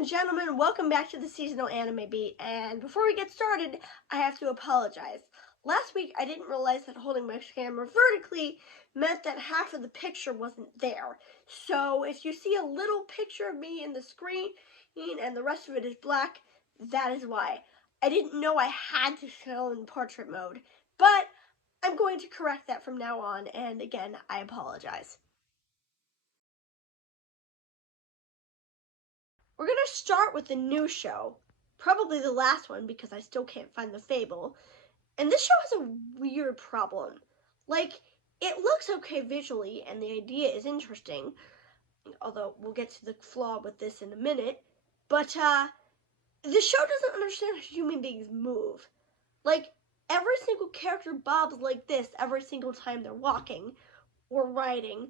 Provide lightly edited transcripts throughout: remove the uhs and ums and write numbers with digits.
and gentlemen, welcome back to the Seasonal Anime Beat, and before we get started, I have to apologize. Last week, I didn't realize that holding my camera vertically meant that half of the picture wasn't there. So if you see a little picture of me in the screen and the rest of it is black, that is why. I didn't know I had to show in portrait mode, but I'm going to correct that from now on, and again, I apologize. We're going to start with the new show, probably the last one because I still can't find the fable. And this show has a weird problem. Like, it looks okay visually and the idea is interesting, although we'll get to the flaw with this in a minute. But the show doesn't understand how human beings move. Like, every single character bobs like this every single time they're walking or riding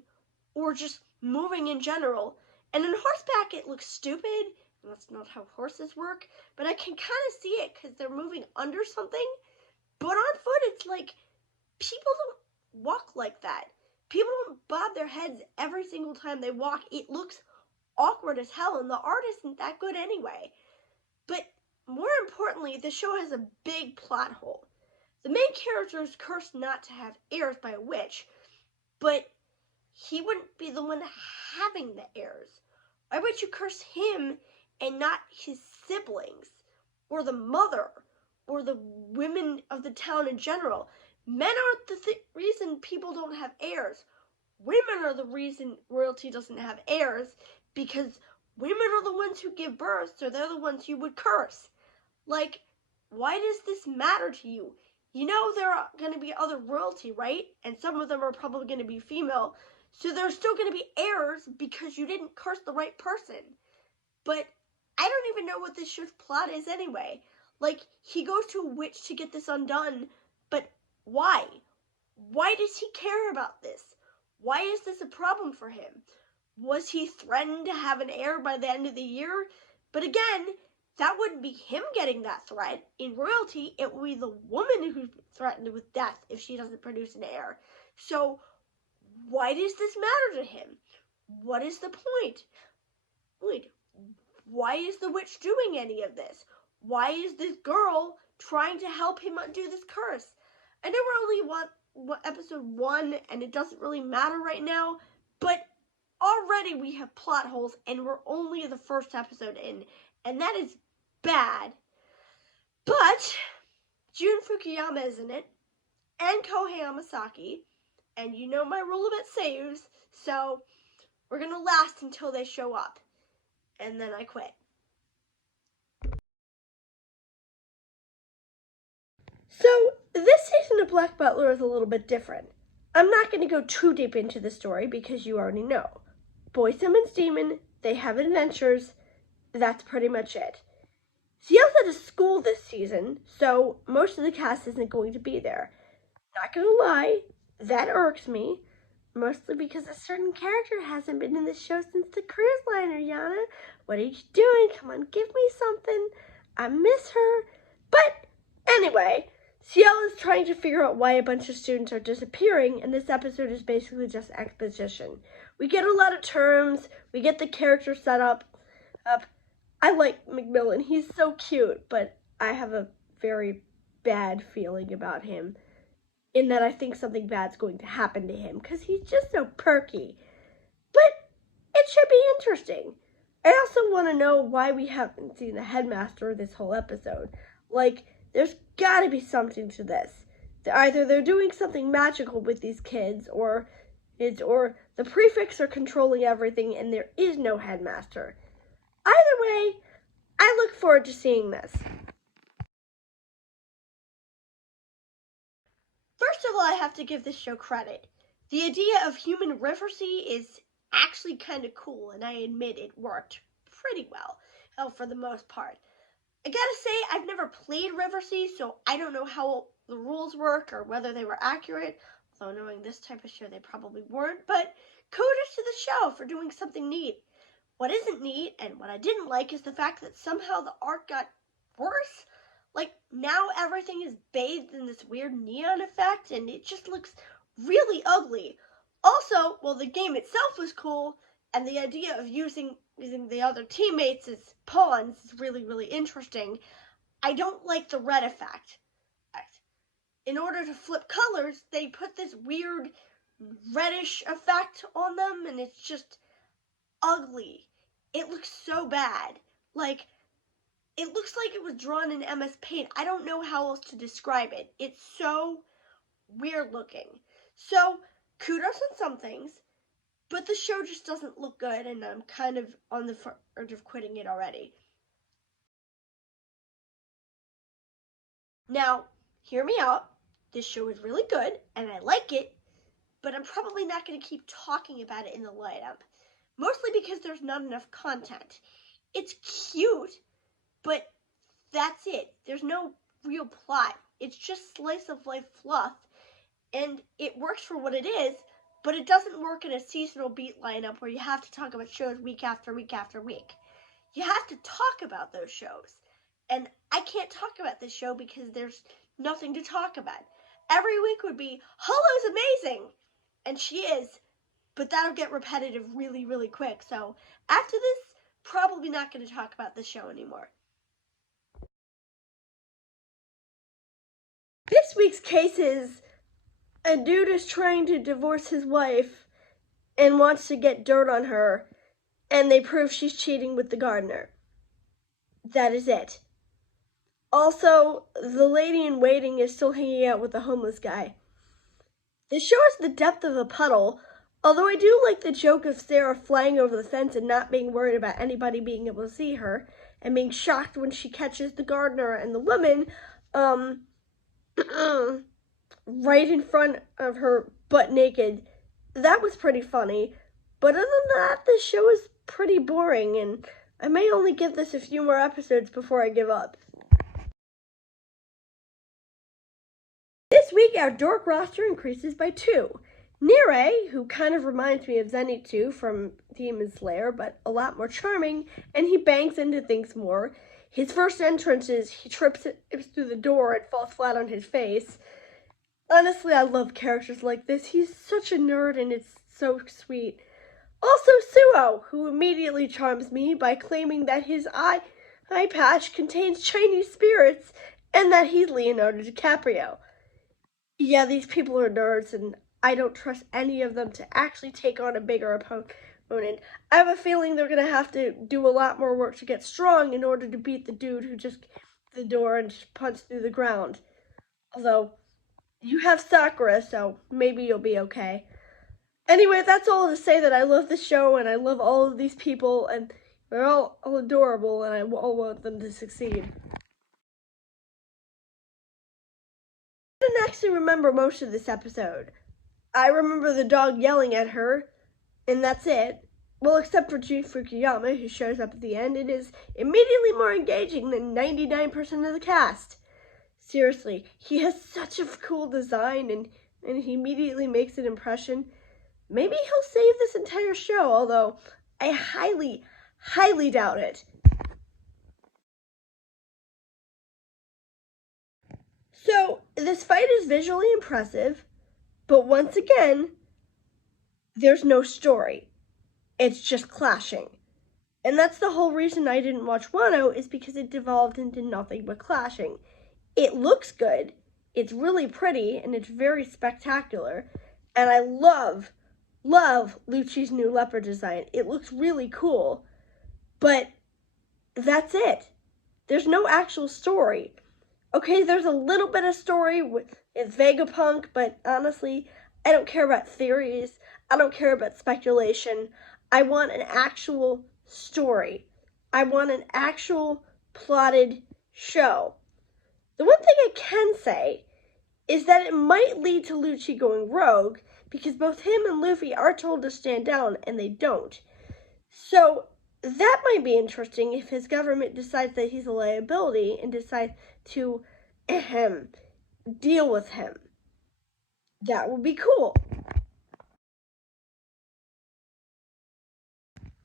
or just moving in general. And on horseback, it looks stupid, and that's not how horses work, but I can kind of see it because they're moving under something. But on foot, it's like, people don't walk like that. People don't bob their heads every single time they walk. It looks awkward as hell, and the art isn't that good anyway. But more importantly, the show has a big plot hole. The main character is cursed not to have heirs by a witch, but he wouldn't be the one having the heirs. Why would you curse him and not his siblings, or the mother, or the women of the town in general? Men aren't the reason people don't have heirs. Women are the reason royalty doesn't have heirs, because women are the ones who give birth, so they're the ones you would curse. Like, why does this matter to you? You know there are going to be other royalty, right? And some of them are probably going to be female. So there's still going to be heirs because you didn't curse the right person. But I don't even know what this show's plot is anyway. Like, he goes to a witch to get this undone, but why? Why does he care about this? Why is this a problem for him? Was he threatened to have an heir by the end of the year? But again, that wouldn't be him getting that threat. In royalty, it would be the woman who's threatened with death if she doesn't produce an heir. So why does this matter to him? What is the point? Wait, why is the witch doing any of this? Why is this girl trying to help him undo this curse? I know we're only episode 1 and it doesn't really matter right now, but already we have plot holes and we're only the first episode in, and that is bad. But Jun Fukuyama is in it, and Kohei Amasaki, and you know my rule about saves, so we're going to last until they show up, and then I quit. So, this season of Black Butler is a little bit different. I'm not going to go too deep into the story because you already know. Boy summons demon, they have adventures, that's pretty much it. Ciel's at a school this season, so most of the cast isn't going to be there. Not gonna lie, that irks me, mostly because a certain character hasn't been in the show since the cruise liner, Yana. What are you doing? Come on, give me something. I miss her. But anyway, Ciel is trying to figure out why a bunch of students are disappearing, and this episode is basically just exposition. We get a lot of terms, we get the character set up. I like Macmillan, he's so cute, but I have a very bad feeling about him, in that I think something bad's going to happen to him, because he's just so perky. But it should be interesting. I also want to know why we haven't seen the headmaster this whole episode. Like, there's gotta be something to this. Either they're doing something magical with these kids, or the prefects are controlling everything and there is no headmaster. Either way, I look forward to seeing this. First of all, I have to give this show credit. The idea of human riversy is actually kind of cool, and I admit it worked pretty well, for the most part. I gotta say, I've never played Riversea, so I don't know how the rules work or whether they were accurate, although knowing this type of show, they probably weren't, but kudos to the show for doing something neat. What isn't neat, and what I didn't like, is the fact that somehow the art got worse. Like, now everything is bathed in this weird neon effect, and it just looks really ugly. Also, well, the game itself was cool, and the idea of using using the other teammates as pawns is really, really interesting. I don't like the red effect. In order to flip colors, they put this weird reddish effect on them, and it's just ugly. It looks so bad. Like, it looks like it was drawn in MS Paint. I don't know how else to describe it. It's so weird looking. So, kudos on some things, but the show just doesn't look good, and I'm kind of on the verge of quitting it already. Now, hear me out. This show is really good, and I like it, but I'm probably not going to keep talking about it in the lineup. Mostly because there's not enough content. It's cute, but that's it. There's no real plot. It's just slice of life fluff, and it works for what it is, but it doesn't work in a seasonal beat lineup where you have to talk about shows week after week after week. You have to talk about those shows, and I can't talk about this show because there's nothing to talk about. Every week would be, Hollow's amazing, and she is, but that'll get repetitive really, really quick. So after this, probably not going to talk about this show anymore. This week's case is a dude is trying to divorce his wife and wants to get dirt on her, and they prove she's cheating with the gardener. That is it. Also, the lady in waiting is still hanging out with the homeless guy. This show is the depth of a puddle, although I do like the joke of Sarah flying over the fence and not being worried about anybody being able to see her, and being shocked when she catches the gardener and the woman, right in front of her butt naked. That was pretty funny, but other than that, this show is pretty boring, and I may only give this a few more episodes before I give up. This week, our dork roster increases by 2. Nire, who kind of reminds me of Zenitsu from Demon Slayer, but a lot more charming, and he bangs into things more. His first entrance is he trips through the door and falls flat on his face. Honestly, I love characters like this. He's such a nerd, and it's so sweet. Also, Suo, who immediately charms me by claiming that his eye patch contains Chinese spirits, and that he's Leonardo DiCaprio. Yeah, these people are nerds, and I don't trust any of them to actually take on a bigger opponent. I have a feeling they're going to have to do a lot more work to get strong in order to beat the dude who just the door and just punched through the ground. Although, you have Sakura, so maybe you'll be okay. Anyway, that's all to say that I love this show, and I love all of these people, and they're all adorable, and I all want them to succeed. I didn't actually remember most of this episode. I remember the dog yelling at her, and that's it. Well, except for Jun Fukuyama, who shows up at the end. It is immediately more engaging than 99% of the cast. Seriously, he has such a cool design, and he immediately makes an impression. Maybe he'll save this entire show, although I highly, highly doubt it. So, this fight is visually impressive, but once again, there's no story. It's just clashing. And that's the whole reason I didn't watch Wano, is because it devolved into nothing but clashing. It looks good, it's really pretty, and it's very spectacular. And I love Lucci's new leopard design. It looks really cool. But that's it. There's no actual story. Okay, there's a little bit of story with Vegapunk, but honestly, I don't care about theories. I don't care about speculation. I want an actual story. I want an actual plotted show. The one thing I can say is that it might lead to Lucci going rogue, because both him and Luffy are told to stand down, and they don't. So that might be interesting if his government decides that he's a liability and decides to deal with him. That would be cool.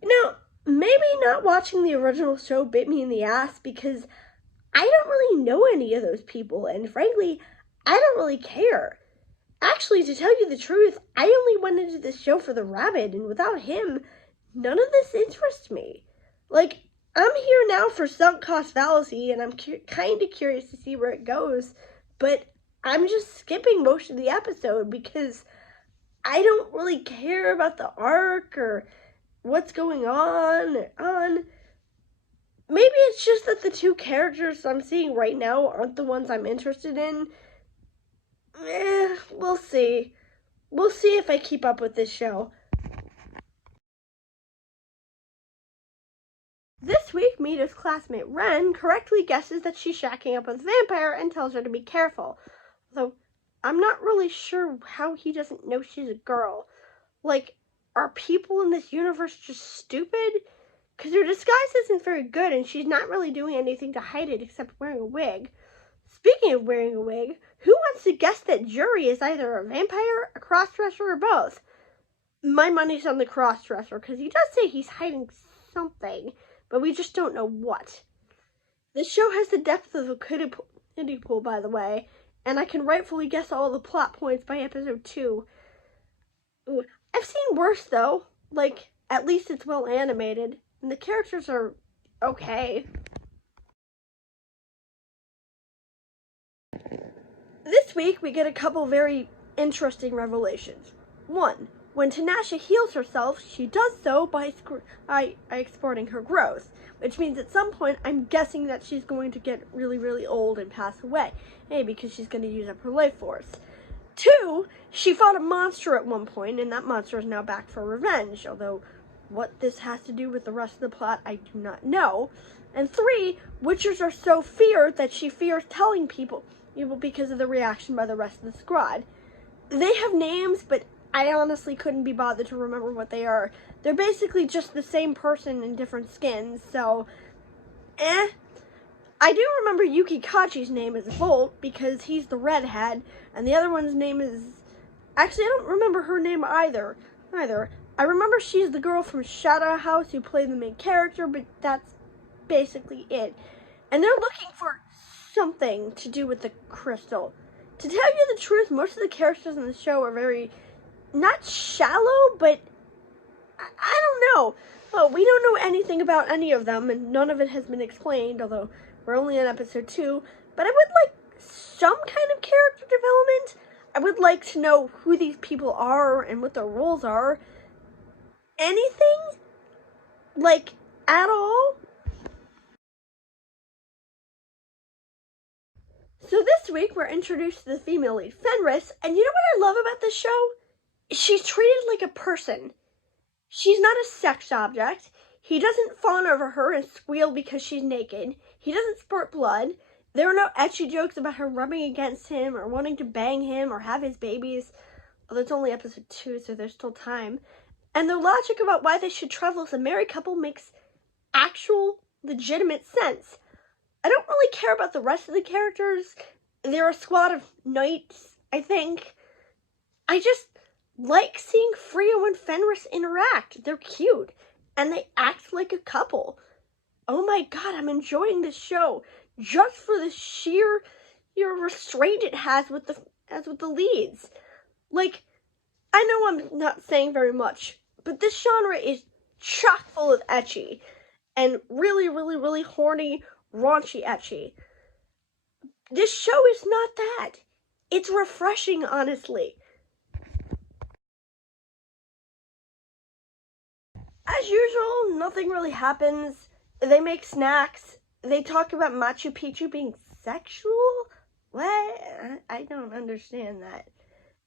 Now, maybe not watching the original show bit me in the ass, because I don't really know any of those people, and frankly, I don't really care. Actually, to tell you the truth, I only went into this show for the rabbit, and without him, none of this interests me. Like, I'm here now for sunk cost fallacy, and I'm kind of curious to see where it goes, but I'm just skipping most of the episode because I don't really care about the arc or what's going on. Maybe it's just that the two characters I'm seeing right now aren't the ones I'm interested in. We'll see. We'll see if I keep up with this show. This week, Mita's classmate Ren correctly guesses that she's shacking up with a vampire and tells her to be careful. Though, I'm not really sure how he doesn't know she's a girl. Like, are people in this universe just stupid? Because her disguise isn't very good and she's not really doing anything to hide it except wearing a wig. Speaking of wearing a wig, who wants to guess that Jury is either a vampire, a crossdresser, or both? My money's on the crossdresser because he does say he's hiding something, but we just don't know what. This show has the depth of a kiddie pool, by the way, and I can rightfully guess all the plot points by episode 2. Ooh, I've seen worse, though. Like, at least it's well animated, and the characters are okay. This week, we get a couple very interesting revelations. 1. When Tanasha heals herself, she does so by exporting her growth, which means at some point I'm guessing that she's going to get really, really old and pass away. Hey, because she's going to use up her life force. 2, she fought a monster at one point, and that monster is now back for revenge, although what this has to do with the rest of the plot, I do not know. And 3, witchers are so feared that she fears telling people because of the reaction by the rest of the squad. They have names, but I honestly couldn't be bothered to remember what they are. They're basically just the same person in different skins, so, I do remember Yuki Kachi's name is Volt, because he's the redhead, and the other one's name is... Actually, I don't remember her name either. I remember she's the girl from Shadow House who played the main character, but that's basically it. And they're looking for something to do with the crystal. To tell you the truth, most of the characters in the show are very... not shallow, but I don't know. Oh, we don't know anything about any of them, and none of it has been explained, although we're only on episode 2. But I would like some kind of character development. I would like to know who these people are and what their roles are. Anything? Like, at all? So this week, we're introduced to the female lead, Fenris, and you know what I love about this show? She's treated like a person. She's not a sex object. He doesn't fawn over her and squeal because she's naked. He doesn't spurt blood. There are no ecchi jokes about her rubbing against him or wanting to bang him or have his babies. Although it's only episode 2, so there's still time. And the logic about why they should travel as a married couple makes actual, legitimate sense. I don't really care about the rest of the characters. They're a squad of knights, I think. I just like seeing Frio and Fenris interact. They're cute, and they act like a couple. Oh my god, I'm enjoying this show just for the sheer restraint it has with the leads. Like, I know I'm not saying very much, but this genre is chock full of ecchi, and really, really, really horny, raunchy ecchi. This show is not that. It's refreshing, honestly. As usual, nothing really happens. They make snacks. They talk about Machu Picchu being sexual? What? I don't understand that.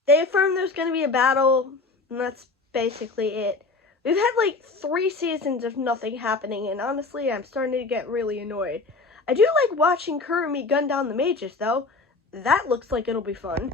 They affirm there's going to be a battle, and that's basically it. We've had like 3 seasons of nothing happening, and honestly, I'm starting to get really annoyed. I do like watching Kurumi gun down the mages, though. That looks like it'll be fun.